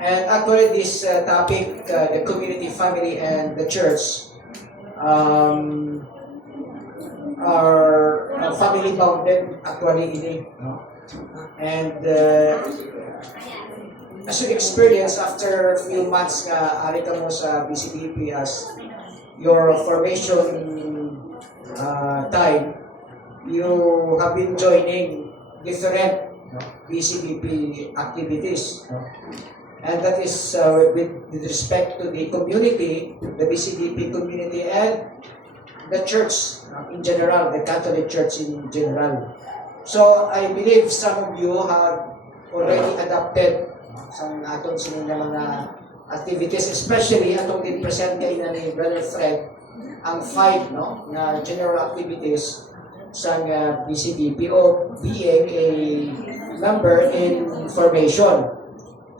And actually, this topic, the community, family, and the church, um, are family bounded actually in it. No? And as you experience after a few months nga ari ka mo sa BCBP as your formation time, you have been joining different BCBP activities. No? And that is with respect to the community, the BCBP community, and the church in general, the Catholic Church in general. So I believe some of you have already adopted some atong sininga mga activities, especially atong din-present kay na ni Brother Fred, ang 5 na general activities sa BCBP o being a member in formation.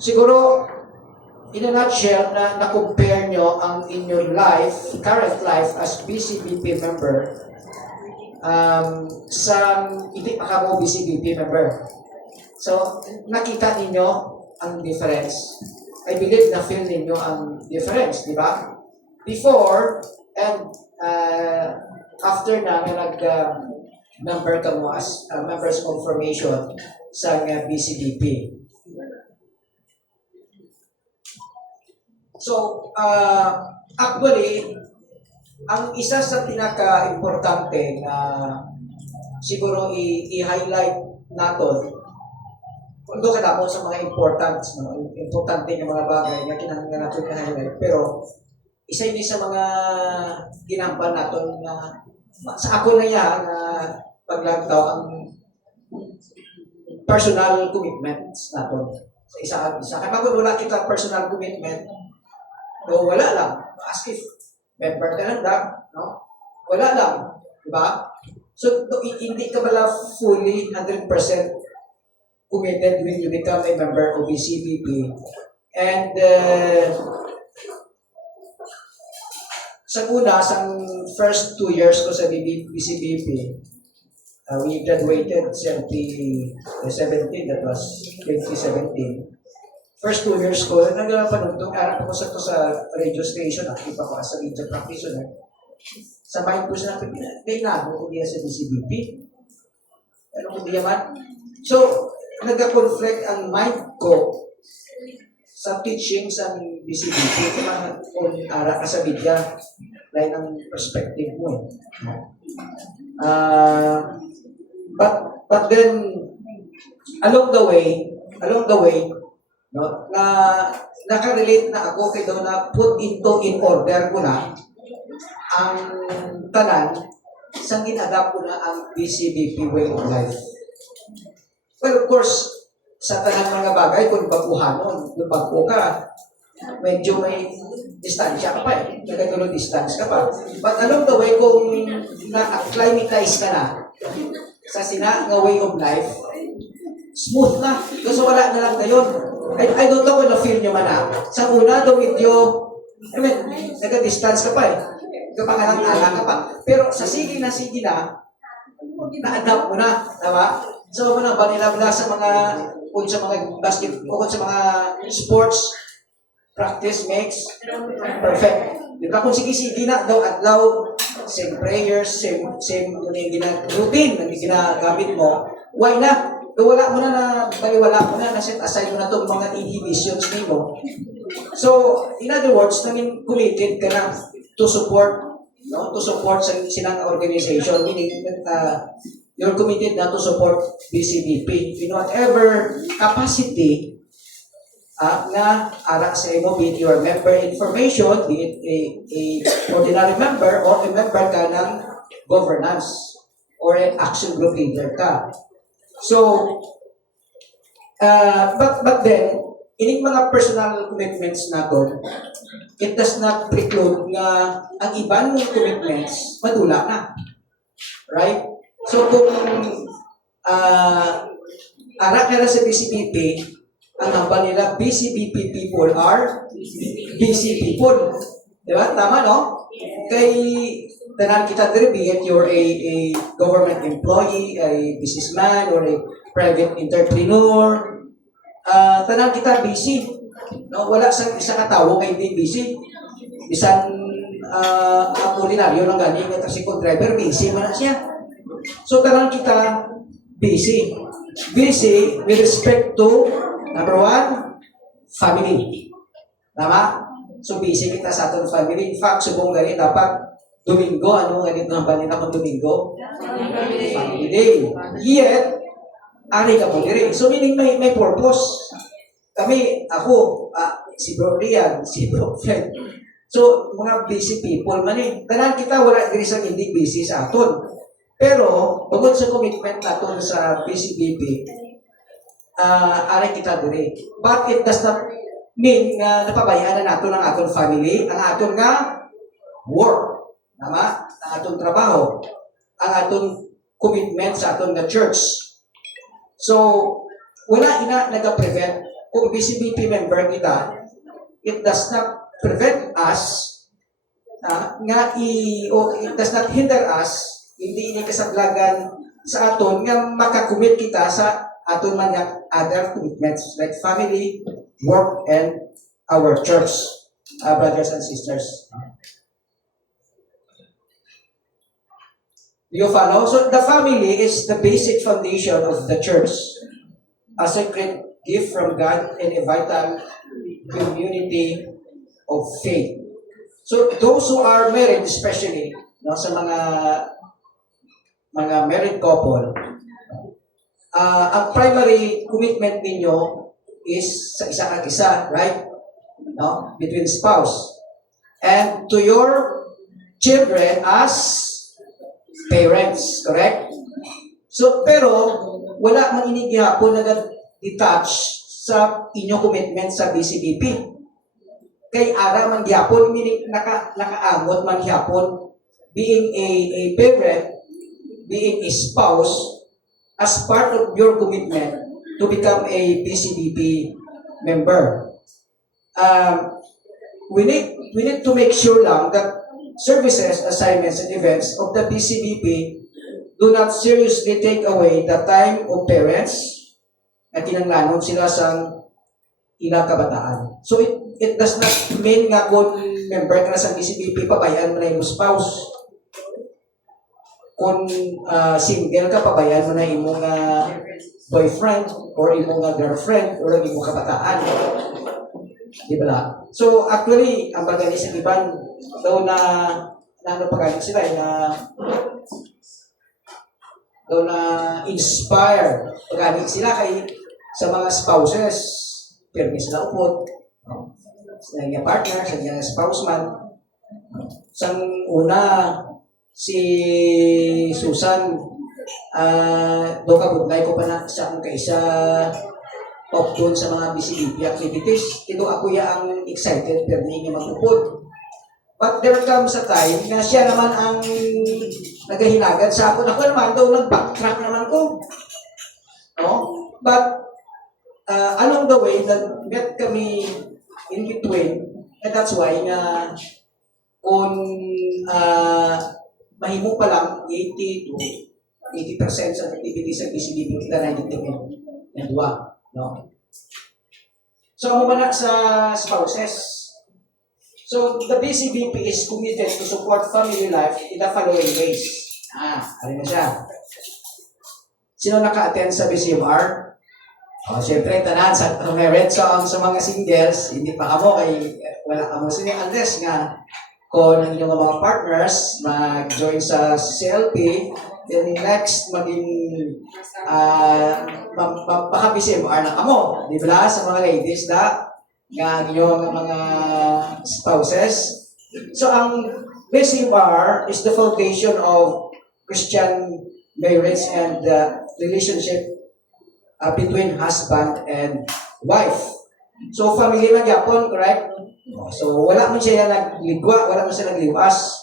Siguro, in a nutshell, na-compare nyo ang inyong life, current life as BCBP member sa hindi pa kamo BCBP member. So, nakita ninyo ang difference. I believe na-feel ninyo ang difference, di ba? Before and after na nag-member ka mo as members of formation sa BCBP. So, actually, ang isa sa pinaka-importante na siguro i-highlight natin, kung doon ka sa mga importante ng mga bagay na kinahanglan natin i-highlight, pero isa yun sa mga ginampan natin na sa ako na yan na paglantaw ang personal commitments natin sa isa. Kaya pag wala kita personal commitment, so, wala lang. As if member ka lang, no? Wala lang. Diba? So, hindi ka pala fully 100% committed when you become a member of BCBP. And sa una, sa first 2 years ko sa BCBP, we graduated 2017, that was 2017. First 2 years ko, nagpanugtong, arap ako sa radio station, active ako as a media practitioner. Sa mind ko sila, pinagnago ko diya sa BCBP. Ano ko diya man? So, nagka-conflict ang mind ko sa teaching sa BCBP. Kung ara ka sa media, lain ang perspective mo. But then, along the way, no, na nakarelate na ako kay daw na put in order ko na ang tanan sa ginadapt ko na ang BCBP way of life. Well, of course, sa tanan mga bagay, kung baguhanon, kung bago ka, medyo may distansya ka pa eh. Nagkatulong distance ka pa. But along the way, kung na-acclimatize ka na sa nga way of life, smooth na. Kasi wala na lang ngayon. I don't know kung na-feel nyo man na. Sa una, medyo, nag-distance ka pa eh. Kapangalang-ala ka pa. Pero sa sige na, na-adapt mo na. Tama? So, mo na, banilabla sa mga, kung sa mga basketball, kung sa mga sports, practice makes perfect. Di ba? Kung sige na, adlaw, same prayers, same routine na ginagamit mo, why not? Wala mo na baliwala mo na set aside mo na itong mga inhibitions mo. So, in other words, naging committed ka na to support sa sinang organization, meaning you're committed na to support BCBP in whatever capacity na ara sa imo, be it your member information, be it a ordinary member or a member ka ng governance or an action group leader ka. So, but then, ining mga personal commitments natin, it does not preclude na ang ibang commitments madula na. Right? So, kung arak na sa BCBP, ang hamba nila, BCBP people are BC people. Diba? Tama, no? Kay tanan kita diri, be it you're a government employee, a businessman, or a private entrepreneur, tanan kita busy. No, wala sa isa ka tawo kay hindi busy. Bisan ordinaryo lang gani nga tricycle driver busy man na siya. So tanan kita busy. Busy with respect to number one, family. Tama? So busy kita sa aton family. In fact, subong gani dapat Domingo, ano nga dito ng balita ko Domingo? Family day. Yet, ari ka po diri. So meaning may purpose. Kami, ako, si Bro Rian, si Bro Fred. So, mga busy people man eh. Tanan kita, wala diri sa hindi busy sa aton. Pero, bukod sa commitment naton sa BCBP, ari kita diri. But it does not mean na napabayaan na nato ang aton family, ang aton nga work. Tama? Ang aton trabaho, ang aton commitment sa aton nga church. So, wala ina nag-prevent. Kung BCBP member kita, it does not prevent us it does not hinder us, hindi ini kasablagan sa aton nga makakumit kita sa aton mga other commitments like family, work, and our church, brothers and sisters. You follow? So the family is the basic foundation of the church, a sacred gift from God and a vital community of faith. So those who are married, especially, no, sa mga married couple, ang primary commitment ninyo is sa isa kang isa, right? No? Between spouse. And to your children as parents, correct? So, pero, wala man inigihapon na detach sa inyong commitment sa BCBP. Kay ara man gihapon, meaning nakaangot man gihapon, being a parent, being a spouse, as part of your commitment to become a BCBP member. We need to make sure lang that services, assignments, and events of the BCBP do not seriously take away the time of parents na kinanglanon sila sa ilang kabataan. So it does not mean nga kung member ka na sa BCBP, pabayaan mo na yung spouse. Kung single ka, pabayaan mo na yung boyfriend or yung girlfriend or yung kabataan. Di ba? So actually, ang bagay sa iban, daw na pagkalit sila na inspire pagkalit sila kay sa mga spouses, pirmi sila upot, sa niyang partner, sa niyang spouse man. Sa una, si Susan, do kabudlay ko pa na sa kaysa optun sa mga BCBP activities. Ito ako ang excited pero hindi niya magupod. But there comes a time na siya naman ang nagahilagad sa ako. Ako naman daw nag-backtrack naman ko. No? But along the way, nag-met kami in between. And that's why na kung mahimo pa lang 80 to 80% sa activities sa BCBP kita na yung dua. No? So, ang umana sa spouses. So, the BCBP is committed to support family life in the following ways. Alin na siya? Sino naka-attend sa BCMR? Siyempre, tanan sa married. So, sa mga singles, hindi pa kamo kay wala kamo sini unless nga kung ang inyong mga partners mag-join sa CLP, then next maging baka-BCMR na kamo. Di ba? Sa mga ladies na nga inyong mga spouses. So, ang BCMR is the foundation of Christian marriage and relationship between husband and wife. So, family man yapon, correct? So, wala mo siya nagligwa, wala mo siya nagliwas.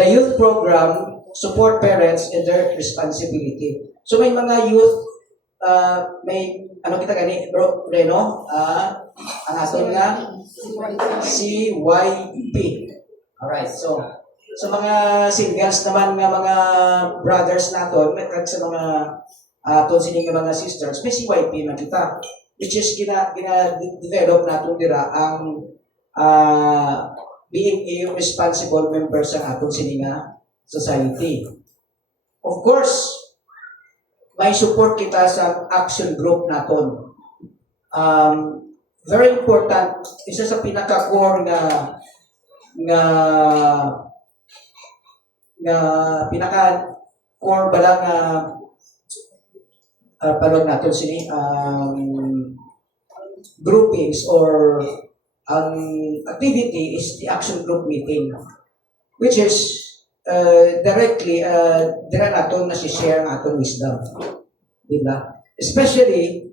The youth program support parents in their responsibility. So, may mga youth, may, ano kita gani, bro, Reno, ang aton nga, CYP. Alright, so, sa mga singles naman nga mga brothers naton, sa mga aton sining mga sisters, may CYP man kita. which is develop nato dira ang being a responsible member sa atong sininga society. Of course, may support kita sa action group naton. Very important, isa sa pinaka-core nga pinaka-core bala nga palog natin sini groupings or ang activity is the action group meeting, which is directly dira naton na si-share ang atong wisdom, di ba? Especially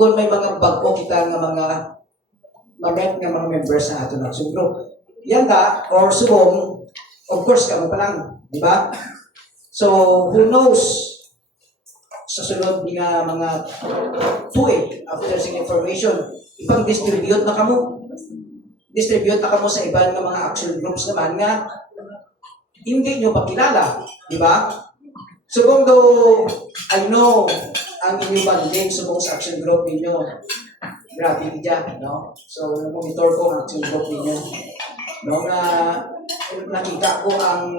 kung may mga bago kita nga mga members sa atong action group, yan ta or subong, of course kamo pa lang, di ba? So who knows sa sunod nga mga tuig after sa information, ipang distribute na kamo sa ibang nga mga action groups naman nga hindi nyo pakilala, di ba? Subong though I know ang inyong banding subong sa action group ninyo, grabe dyan, no? So monitor ko ang action group ninyo, no? Na nakita ko ang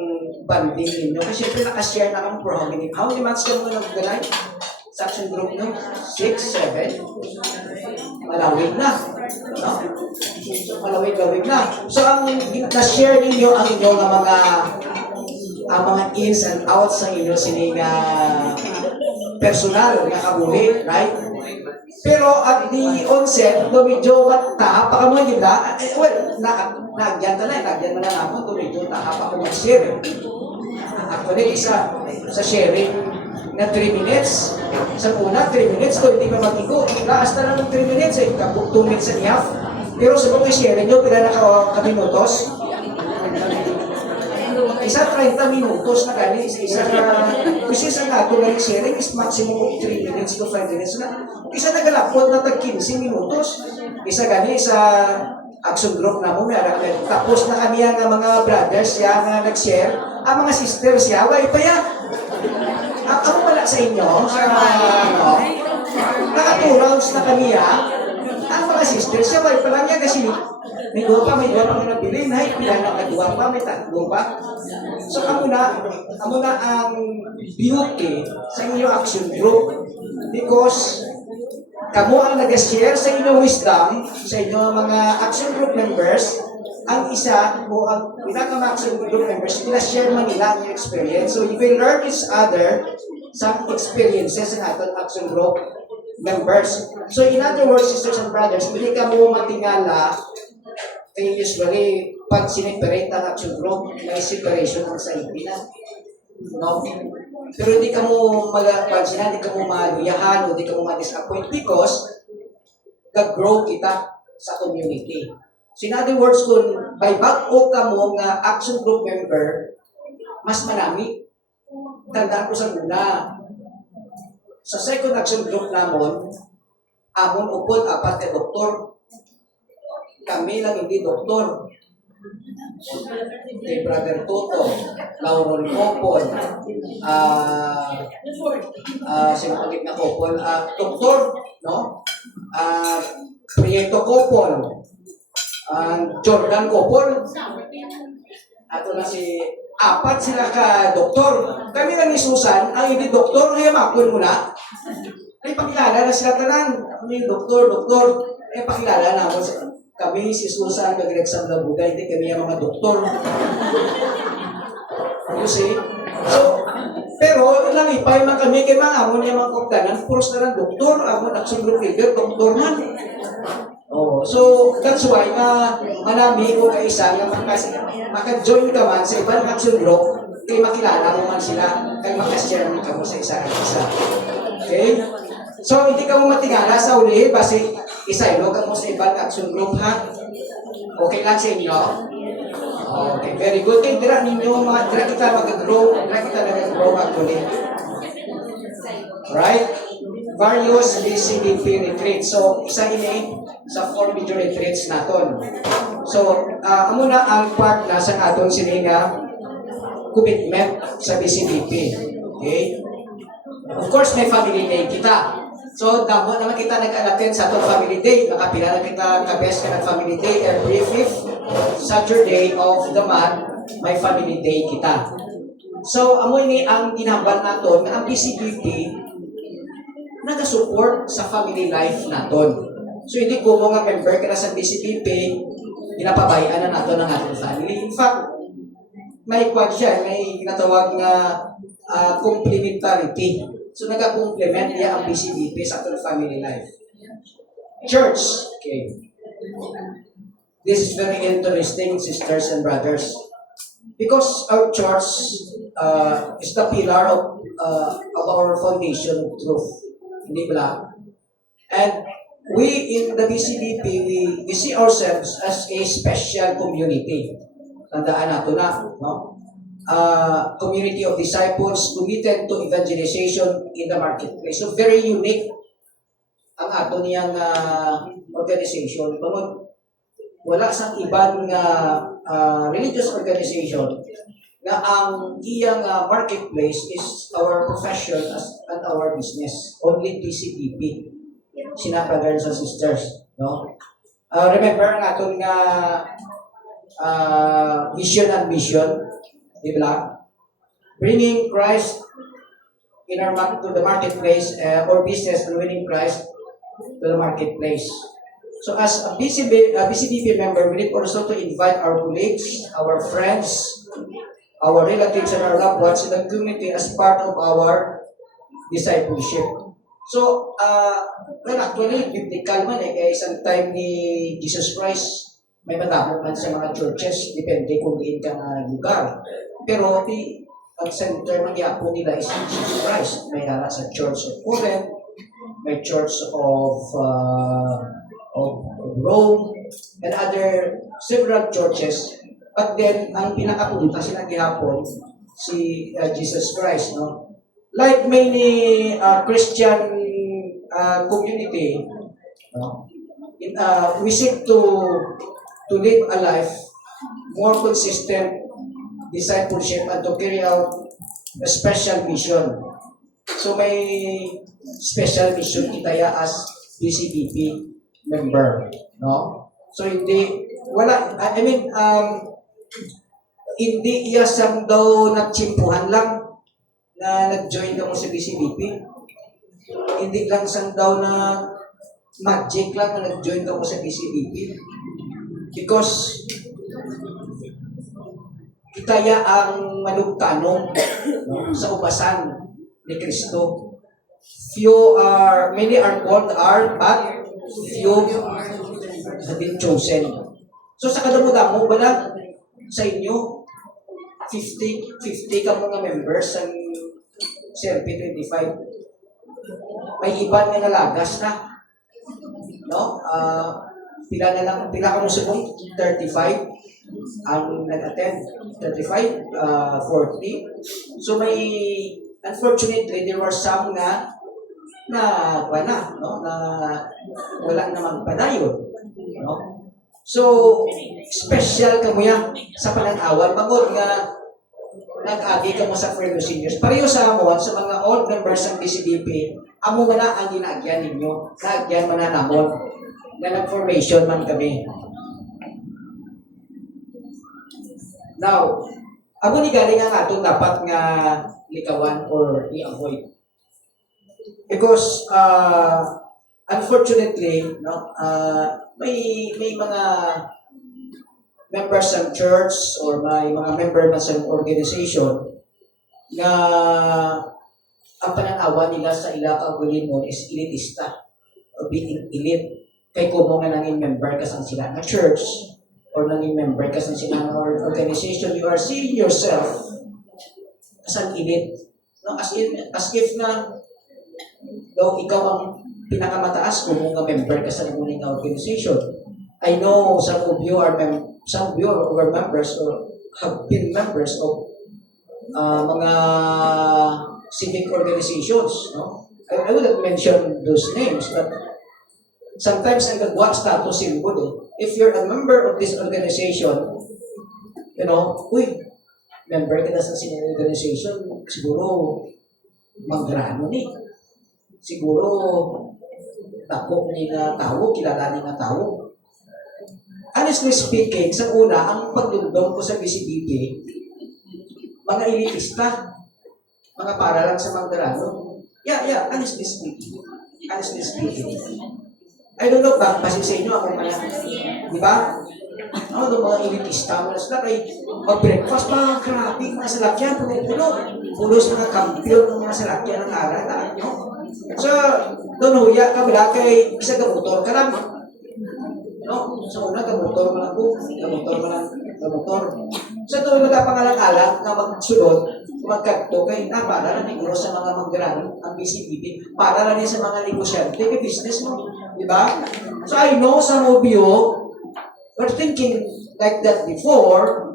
banding ninyo. Kasi syempre nakashare na kami for how many months ka mo nag-ganay? Sa action group nyo? 6, 7? Malawig na. No? Malawig na. So ang na-share ninyo ang inyong mga ins and outs sa inyo sininga personal na kabuhi, right? Pero at the onset, medyo tahap pa ka mo, di ba? Well, nagyan na naman, medyo tahap pa ko mag-share. Actually, sa sharing na 3 minutes, sa una, 3 minutes, kung hindi pa mag-igo, laas na lang ng 3 minutes, 2 minutes and a half. Pero sa mga sharing nyo, pila na ka-minutos, isa 30 minutos na kani, isa nga ito lang sharing is maximum 3 minutes to 5 minutes na. Isa nagalapot na tag 15 minutos. Isa gani sa action group na mo, tapos na kami nga mga brothers siya nga nag-share, ang mga sisters siya, way pa yan. Ako wala sa inyo, sa nakaturaws na kami ang mga sisters siya, way pa lang yan kasi may dua pa nga nabili, na pila na kadua pa, may tatlo pa. So, amo na ang beauty sa inyong action group because kamo ang nag-share sa inyong wisdom, sa inyong mga action group members, ang isa o ang pinaka-action group members, nila-share man nila ang experience. So, you will learn each other some experiences ng ating action group members. So, in other words, sisters and brothers, hindi ka mo matingala. Kaya usually, pag sineperate ang action group, may separation ng sarili na. No? Pero hindi ka mo hindi ka mo maluyahan o hindi ka mo ma-disappoint because nag-grow kita sa community. So in other words, kung by back-o ka mo nga action group member, mas marami. Tandaan ko sa muna. Sa second action group namon, amon upod apat na doktor. Kami lang hindi doktor. Kay Brother Toto, Laurel Copon, sinapagit na Copon, doktor, no? Prieto Copon, Jordan Copon, ato na si apat sila ka doktor. Kami lang ni Susan, ang hindi doktor, kaya makon muna. Ay pakilala na sila tanan. Kami doktor. Ay pakilala na ako sa kami si Susan nag-exam na Buda, hindi kami ang mga doktor. You see? So, pero ilang ipay man kami kay mga amon yung mga koptanan, puros na lang doktor, amon action group leader, doktor man. Oh, so that's why manami ko ka isa nga maka-join ka man sa ibang action group, kay makilala mo man sila, kay maka-share mo ka mo sa isa at isa. Okay? So, hindi ka mo matingala sa uli, base isa-ilog mo sa ibang action group, ha? Okay lang sa inyo? Okay, very good. Kaya dira ninyo, dira kita mag-grow actually. Right? Various BCBP retreats. So, isa ini sa 4 major retreats naton. So, amo na ang part na sa aton sininga commitment sa BCBP. Okay? Of course, may family day kita. So, damo naman kita nag-attend sa atong family day. Nakapila na kita kabes ka ng family day every 5th Saturday of the month, may family day kita. So, amoy ni ang ginambal naton nga ang PCBP nag-support sa family life naton. So, hindi ko mga member ka na sa PCBP, ginapabayaan na naton ang ating family. In fact, may kwan siya, may ginatawag na complementarity. So, nag-complement niya ang PCBP sa ating family life. Church, okay. This is very interesting, sisters and brothers. Because our church is the pillar of our foundation of truth. Hindi ba? And we in the BCBP, we see ourselves as a special community. Tandaan nato na, no? Community of disciples committed to evangelization in the marketplace. So very unique ang ato niyang organization. Tungod wala sang ibang religious organization na ang iyang marketplace is our profession and our business. Only PCBP. Sina brothers and sisters. No? Remember ang atong vision and mission. Di ba? Bringing Christ in our to the marketplace or business and winning Christ to the marketplace. So as a BCBP member, we need also to invite our colleagues, our friends, our relatives, and our loved ones in the community as part of our discipleship. So, well, actually, biblical man kaya isang time ni Jesus Christ, may madamot man sa mga churches, depende kung diin ka lugar. Pero ang center ng yapo nila is Jesus Christ. May hala sa Church of Corinth, may Church of Rome, and other several churches. But then, ang pinakapunta sila gihapon, si Jesus Christ. No? Like many Christian community, no? We seek to live a life more consistent discipleship and to carry out a special mission. So may special mission kita ya as BCBP member, no? So hindi hindi iya sang daw nagtsimpuhan lang na nag-join ka mo sa BCBP. Hindi lang sang daw na magic lang na nag-join ka mo sa BCBP. Because kitaya ang malugtanong, no, sa ubasan ni Kristo. Many are called but few have been chosen. So sa kadamo-damo ba na sa inyo, 50 ka mga members ng CRP 25. May iba na nalagas na. No? Pila ka mo subong? 35 ang nag-attend. 35, 40. So unfortunately, there were some na wala namang padayon. No? So, special ka mo yan sa pananawan. Pagod nga, nag-agi ka mo sa fellow seniors. Pareho sa mo, sa mga old members ng BCBP, amo man na ang ginagyan ninyo. Nagyan man na namon. Na nag-formation man kami. Now, amo ni galing ang ato dapat nga likawan or i-avoid. Because, unfortunately, no, may mga members ng church or may mga member man sa organization na ang pananawa nila sa ila kagulimon is elitista or being elite. Kay kumo nga nanging member ka sa sila na church or nanging member ka sa sila na organization, you are seeing yourself as an elite. No? As if na daw ikaw ang pinakamataas kung mga member ka sa namuning organization. I know some of you were members or have been members of mga civic organizations. No? I wouldn't mention those names, but sometimes ang gagawa status symbol eh. If you're a member of this organization, member ka na sa senior organization, siguro maggrano ni. Siguro dako ni nga tao, kilala ni nga tao. Honestly speaking, sa una, ang pagdundong ko sa BCBP, mga elitista, mga para lang sa Magdarano. Yeah, honestly speaking. Honestly speaking. I don't know ba, kasi sa inyo ako kaya, di ba? Ano ng mga elitista mo na sila kay mag-breakfast, mga grabe, mga salakyan, puno-puno. Puno sa mga kampiyon ng mga salakyan ng aral. No? So, doon huya ka wala kay isa ka motor ka lang. No? Sa una, ka-motor mo lang po. Ka-motor mo lang. Ka-motor. Sa doon nagkapangalang-alang na magsulod, magkakto kay para lang siguro sa mga maggrano, ang BCBP, para lang sa mga negosyante, kay business mo. Di ba? So I know some of you were thinking like that before,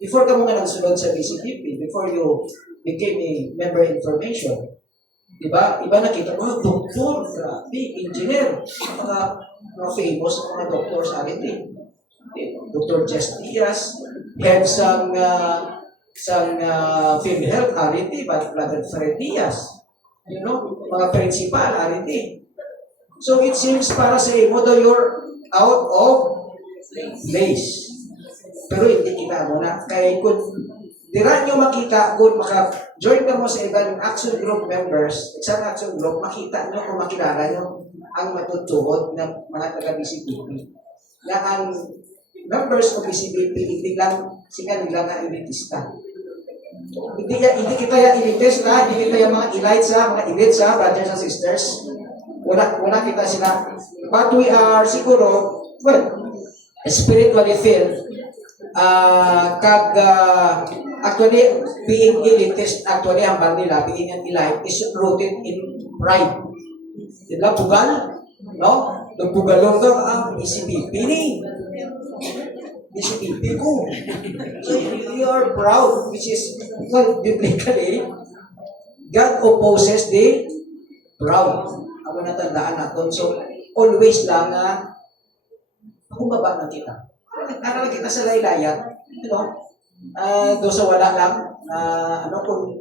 before ka mo nga nagsunod sa BCBP, before you became a member information. Di ba? Iba nakita mo, doktor, grabe, engineer, mga famous mga doktor sa atin eh. Dr. Jess Diaz, head sang PhilHealth, RT, Brother Fred Diaz. You know, mga principal, RT. So it seems para sa imo, though you're out of place. Pero hindi kita mo na. Kaya kung dira nyo makita, kung maka-join ka mo sa ibang action group members, isang action group, makita nyo kung makilala nyo ang matutuhod ng mga taga-BCBP. Na ang members of BCBP, hindi lang sila nila na elitista. Hindi kita yung elitista, hindi kita yung mga elites ha, brothers and sisters. Wala kita sila. But we are siguro, well, spiritually filled. Actually, being elitist, actually, ang bang nila, being an elite, is rooted in pride. Diba, pugal? No? Nagpugalong ka ang BCBP ni. BCBP ko. So, you are proud, which is, well, biblically, God opposes the proud. Ako natandaan natin. So, always lang kumbaba na kita. Para kita sa laylayan, you know, doon sa wala lang, kung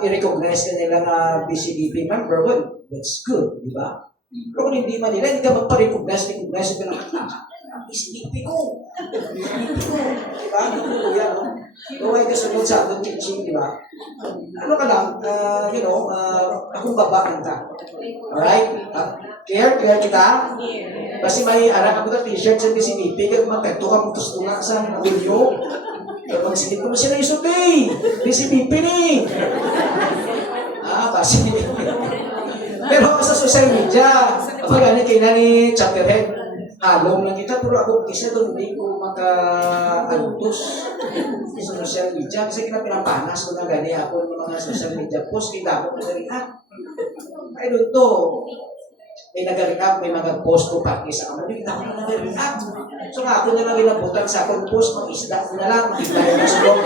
i-recognize ka nila na BCBP member, well, that's good, di ba? Pero kung hindi man nila, hindi ka magpa-recognize ka lang, BCBP ko. BCBP ko. Di ba? Kuya, no? Kung ay kasunod sa atong teaching, di ba? Ano ka lang, akong babaan ka. Alright? Clear kita? Kasi may anak ako na t-shirt sa BCBP, kaya magkento ka mong tustungan sa video. Kaya magsilip ko na sila yung subay. BCBP ni. Basi. Pero sa social media, kapag gani kayo na ni Chapterhead, halong lang kita, pero ako isa doon, hindi ko maka-alutos sa social media. Kasi pinapananas ko na gani ako ng mga social media post, kita ako na rin, I don't know. May nag-react, may mga post ko pati sa amin. Hindi ako na nag-react. So ako na lang inabutan sa akong post, mga isda ko na lang, magkitayo na sa loob.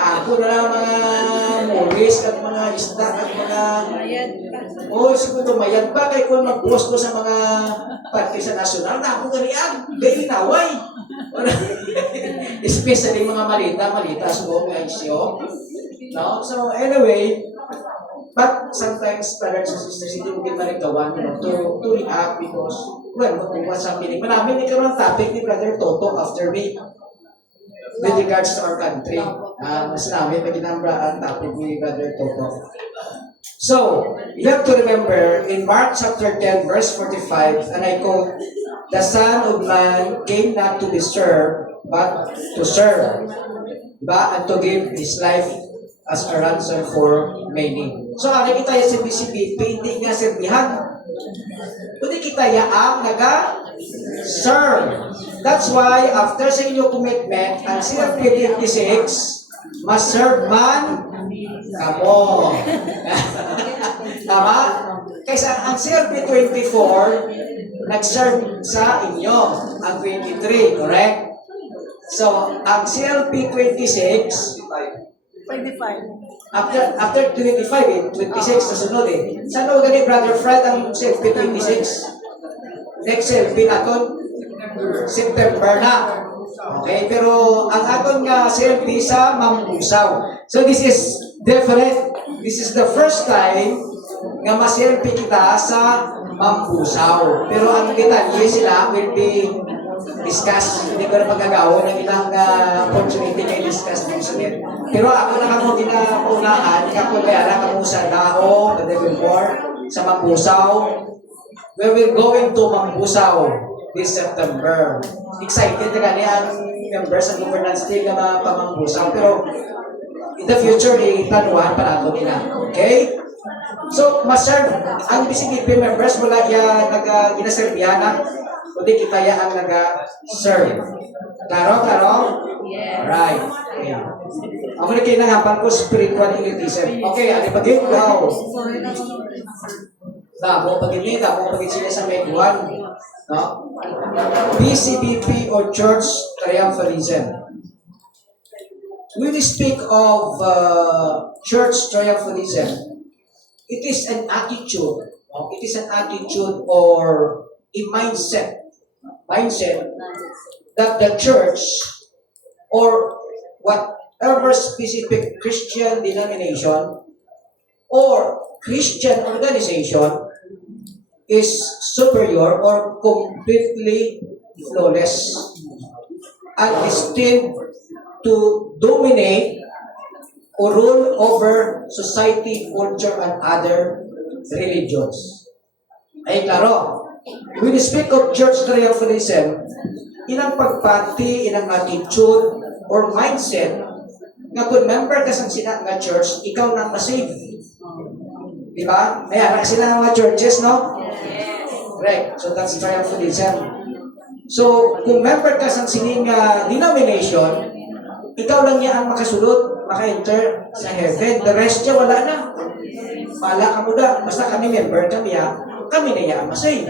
Ako na lang mga movies at mga isda at mga... siguro mayad pa kay kung mag-post ko sa mga party sa nasyonal na ako galian. Gaya inaway. Especially mga malita sa buong isyo. No? So anyway, but sometimes brothers and sisters, hindi mo kinarigawan to react because, well, what's happening? Marami nagkaroon ng topic ni Brother Toto after me with regards to our country. Mas namin, maginambra ang topic ni Brother Toto. So, you have to remember, in Mark chapter 10, verse 45, and I quote, "The Son of Man came not to be served, but to serve, and to give His life as a ransom for many." So, kita yung sa BCBP, hindi nga serbihan. Kundi kita ang naga-serve. That's why, after sa inyong commitment, ang CFP 26, must serve man kamo. Tama? Kaysa ang CFP 24, nag-serve sa inyo, ang 23, correct? So, ang CLP 26, 25. After 25 26 sa sunod Saan mo ganit, Brother Fred, ang CLP 26? Next CLP natin, September na. Okay, pero ang aton nga CLP sa Mambusaw. So this is different. This is the first time nga masilpi kita sa mambusaw. Pero ang detalye sila will be discuss. Hindi ko na pagkagawa ng ilang opportunity na i-discuss din sa nila. Pero ako na kamo ginaunahan, ako kaya kamo sa Dao, the day before, sa Mambusaw. We will going to Mambusaw this September. Excited na gani ang members ng governance team na pamambusaw. Pero in the future, planuhan pa nato nila. Okay? So, ma-serve ang BCBP members mula yan nag-ginaserbihan na kundi kita yan ang nag-serve. Klaro? Alright. Okay. Ako na kinahapal ko spiritual elitism. Okay, ano pag-in? Wow. Damo pag-in sila sa Meduan. No? BCBP or Church Triumphalism. When we speak of Church Triumphalism, it is an attitude. It is an attitude or a mindset that the church or whatever specific Christian denomination or Christian organization is superior or completely flawless and destined to dominate or rule over society, culture, and other religions. Ay, klaro. When we speak of church triumphalism, ilang pagpati, ilang attitude, or mindset, nga kung member ka sa sina nga church, ikaw nang masave. Di ba? May anak sila ng mga churches, no? Right. So that's triumphalism. So, kung member ka sa sining denomination, ikaw lang niya ang makasulot, maka-enter sa heaven. The rest niya, wala na. Pala ka mo na. Basta kami member, kami na yan masay.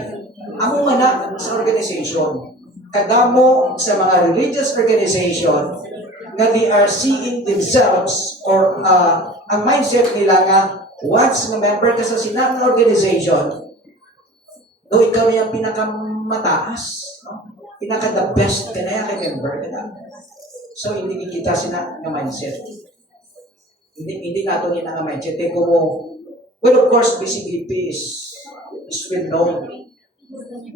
Amo nga na sa organization. Kadamo sa mga religious organization na they are seeing themselves or ang mindset nila nga once na member ka sa sinang organization, do ikaw na yung pinakamataas, no? Pinaka-the best ka na yan kay member ka na. So, hindi kita sila ng mindset. Hindi nato nila ng mindset. Well, of course, BCBP is well known.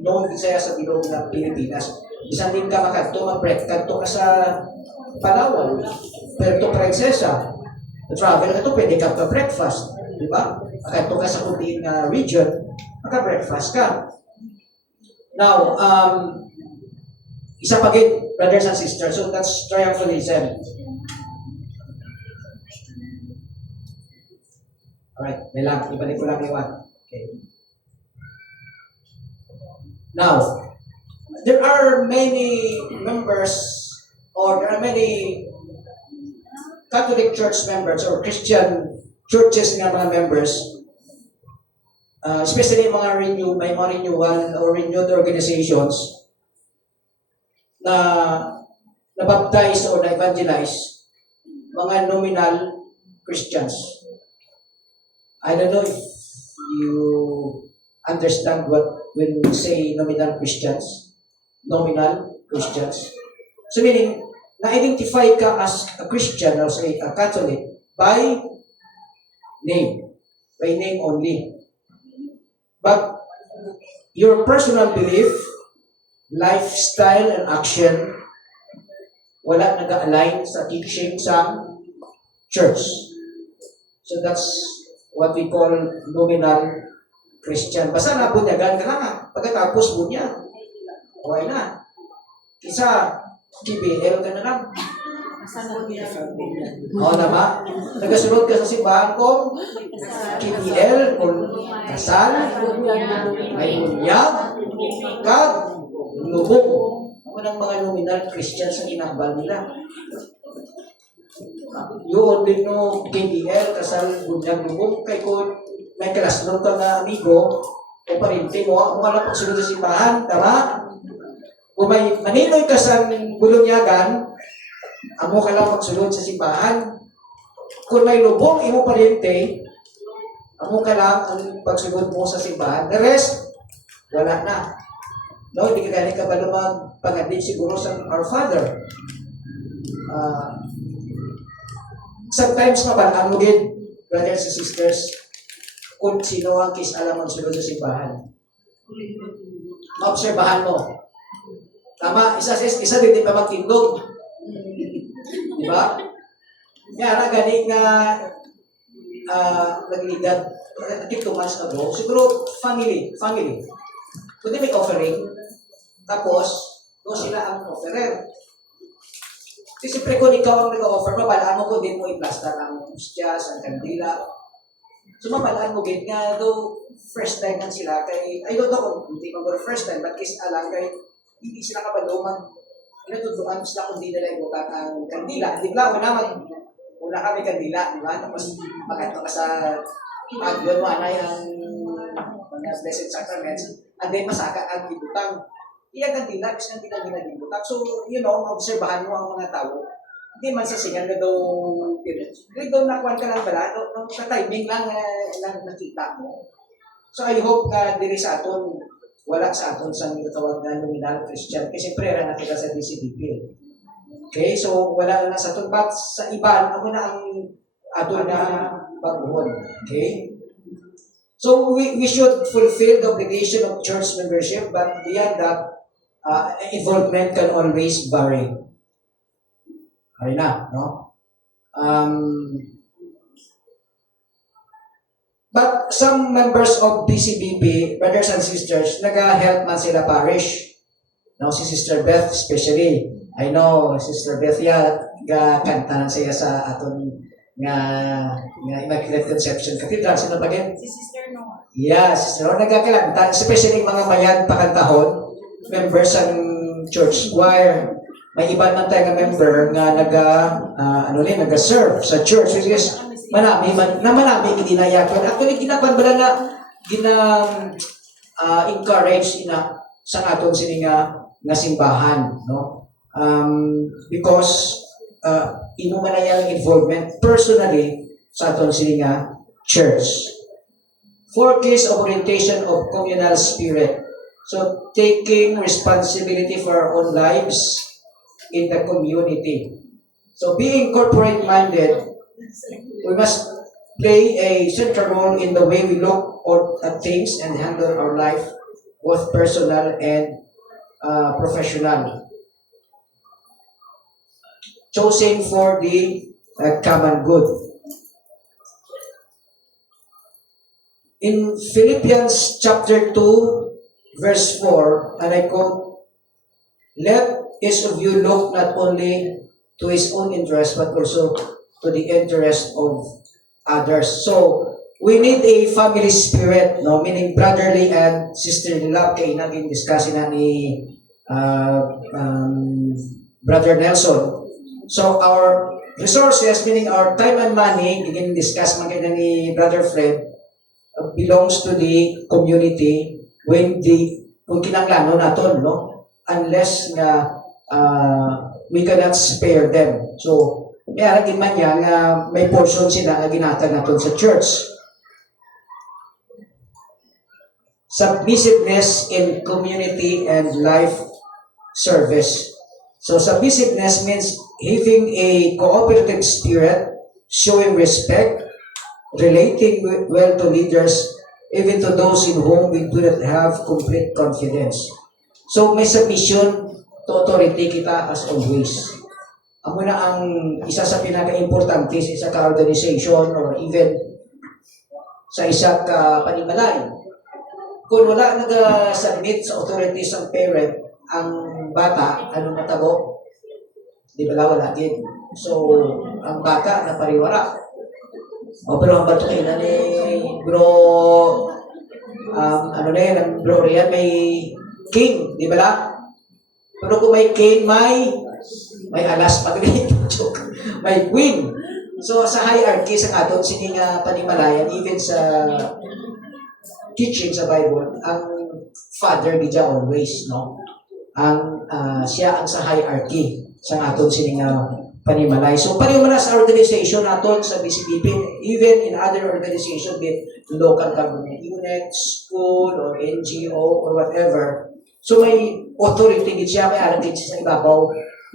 Known Bisaya sa bilog ng Pilipinas. Isang din ka makadto, mag-kadto ka sa Palawan, Puerto Princesa. Travel ka to, pwede ka pa-breakfast. Di ba? Makadto ka sa kunting region, maka-breakfast ka. Now, isa pa gid, brothers and sisters, so that's triumphalism. Alright, ibalik ko lang iwan. Okay. Now, there are many members or there are many Catholic Church members or Christian churches nga mga members, especially mga may mga renewal or renewed organizations na na-baptize o na-evangelize mga nominal Christians. I don't know if you understand when we say nominal Christians. Nominal Christians. So meaning, na-identify ka as a Christian or say a Catholic by name. By name only. But your personal belief, lifestyle, and action wala nag-align sa teaching sa church. So that's what we call nominal Christian. Basta nabunyagan ka lang pagkatapos bunya. Okay na. Isa, KBL ka na lang. Oo na ba? Nagasunod ka sa simbahan ko, KBL, kung kasal, may bunyag, kag, lubog. Ang mga nominal Christian sa inambal nila. Yun din no KBL, kasal, bunyag, lubog, kay kung may classroom ka na amigo, o parinte mo, ang mga pagsunod sa simbahan, tama? Kung may maninoy ka sa bulunyagan, amo ka lang pagsunod sa simbahan. Kung may lubog, imo parinte, amo ka lang ang pagsunod mo sa simbahan. The rest, wala na. No, hindi ka galing ka ba naman pag-adin siguro sa Our Father. Sometimes naman, ang mugid, brothers and sisters, kung sino ang kisalam ang sunod sa simbahan. Maobserbahan mo. Tama, isa din pa magtindog. Di ba? Kaya gani nga naglidad, I think 2 months ago, siguro family. Kundi may offering, tapos, doon sila ang offerer. Kasi siyempre kung ikaw ang nag-offer, mabalaan mo kung din mo i-plaster ang ustyas, ang kandila. So mabalaan mo din nga, though first time man sila, kay, I don't know kung hindi mo first time, but kasi alam kay, hindi sila kabaluman. Inatutuan sila kung di nila ibukat ang kandila. Di ba, una kami kandila, di ba? Tapos, makita ka sa pagyon mo, anay ang mga blessed sacraments, and then masaka ang ibutang. Iyan kandila, kasi hindi kandila ibutang. So, obserbahan mo ang mga tao. Hindi man sa singan na daw, hindi daw nakuhan ka lang pala, sa timing lang nakita mo. So, I hope na diri sa aton, wala sa aton sa tawag na nominal Christian, kasi prera na kita sa DCDP. Okay, so wala na sa aton, but sa iba, ako na ang aton na baguhon. Okay? So, we should fulfill the obligation of church membership, but beyond that, involvement can always vary. Hari na, no? But some members of DCBP, brothers and sisters, nag-help man sila parish. No, si Sister Beth especially. I know, Sister Beth, kantahan siya sa aton nga Immaculate Conception Cathedral. Sino pa again? Si Sister Noah. Yeah, Sister Noah, nagkakanta. Especially mga mayan pakantahon, members ng church choir. May iba man tayo member nga nag-serve sa church, which is manami ginayakon. Actually, ginakuan bala na encourage sa aton sini nga simbahan, no? Because inuman na yung involvement personally sa aton sini nga church. 4 keys of orientation of communal spirit. So, taking responsibility for our own lives in the community. So, being corporate-minded, we must play a central role in the way we look at things and handle our life, both personal and professional. Chosen for the common good. In Philippians chapter 2, verse 4, and I quote, "Let each of you look not only to his own interest, but also to the interest of others." So, we need a family spirit, no? Meaning brotherly and sisterly love. Kaya naging discuss na ni Brother Nelson. So, our resources, meaning our time and money, again discuss man kayo ni Brother Fred, belongs to the community kung kinanglanon naton, no? Unless na we cannot spare them. So, kaya rin man yan na may portion sila na ginatag natin sa church. Submissiveness in community and life service. So, submissiveness means having a cooperative spirit, showing respect, relating well to leaders, even to those in whom we do not have complete confidence. So, may submission to authority kita as always. Amo na ang isa sa pinaka-importante sa isa ka organization or even sa isa ka panimalay. Kung wala nag-submit sa authorities ang parent, ang bata, anong matabo? Di ba wala din. So, ang bata na pariwara. O pero ang bato kayo na ni bro, ang bro Rian may king, di ba la? Pero kung may king, may alas pag may queen. So sa hierarchy sa aton sining panimalayan, even sa teaching sa Bible, ang father gidya always, no? Ang siya ang sa hierarchy sa aton sining panimalay. So, panimala sa organization naton sa BCBP, even in other organizations, be local government units, school, or NGO, or whatever. So, may authority din siya, may alam din siya sa ibabaw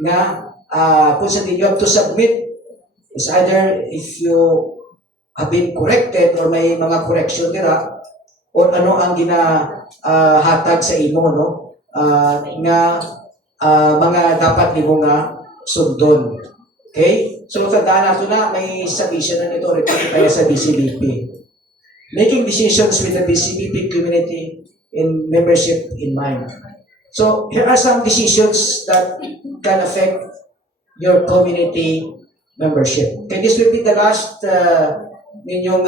na kung sa you have to submit, is either if you have been corrected or may mga correction dira or ano ang hatag sa imo, no? Nga mga dapat nimo nga sundon. Okay? So, tandaan nato na may submission na nito report tayo sa BCBP. Making decisions with the BCBP community in membership in mind. So, here are some decisions that can affect your community membership. Okay, this will be the last ninyong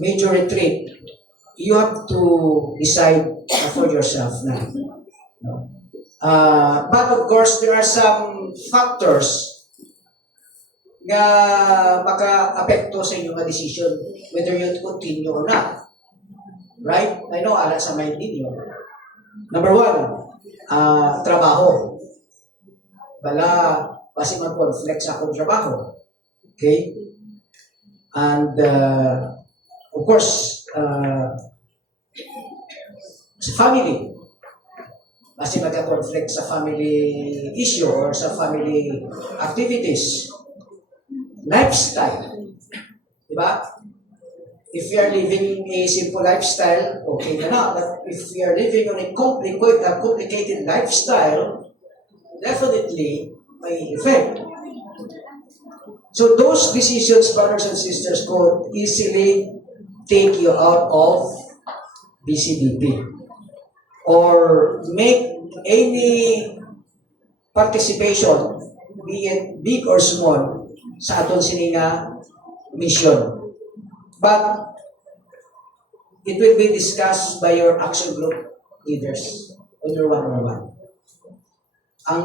major retreat. You have to decide for yourself na. No? But of course, there are some factors nga maka-apekto sa inyong decision whether you continue or not. Right? I know, ala sa mind ninyo. Number one, trabaho. Bala, kasi mag-conflict sa akong trabaho. Okay? And, of course, sa family. Kasi magka-conflict sa family issue or sa family activities. Lifestyle. Diba? If you are living a simple lifestyle, okay na. But if you are living on a complicated lifestyle, definitely may effect. So those decisions, brothers and sisters, could easily take you out of BCBP or make any participation, be it big or small, sa aton sininga mission. But it will be discussed by your action group leaders on your one-on-one. Ang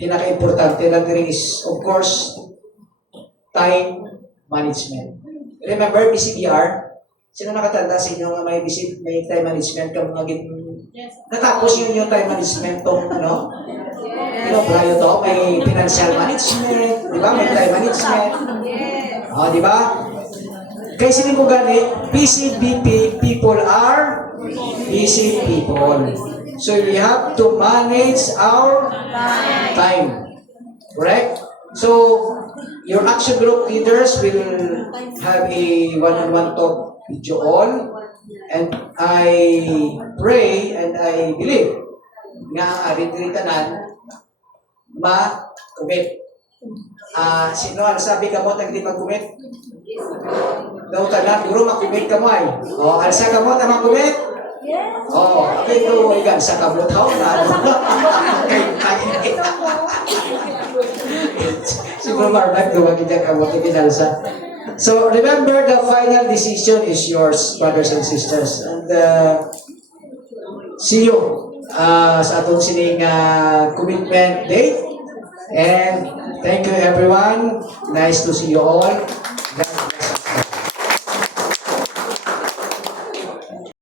pinaka-importante lang rin is, of course, time management. Remember, BCBR, sino nakatanda sa inyo nga may time management kung natapos yun yung time management tong, ano? Prior to, may financial management, di ba? May time management. Di ba? Kaya sinin ko gani, BCBP people are busy people. So we have to manage our time. Correct? So, your action group leaders will have a one-on-one talk with you all. And I pray and I believe nga arit-ritanan ma-commit. Sino ang sabi ka mo tagdi mag-commit? Daw tanan, guro ma-commit ka mo ay. Alsa ka mo na ma-commit? Okay, ito ikan sa kabutaw na. Siguro Marvin, gawag kita ka mo kinalsa. So remember, the final decision is yours, brothers and sisters. And see you sa atong sining commitment date. And thank you everyone. Nice to see you all. God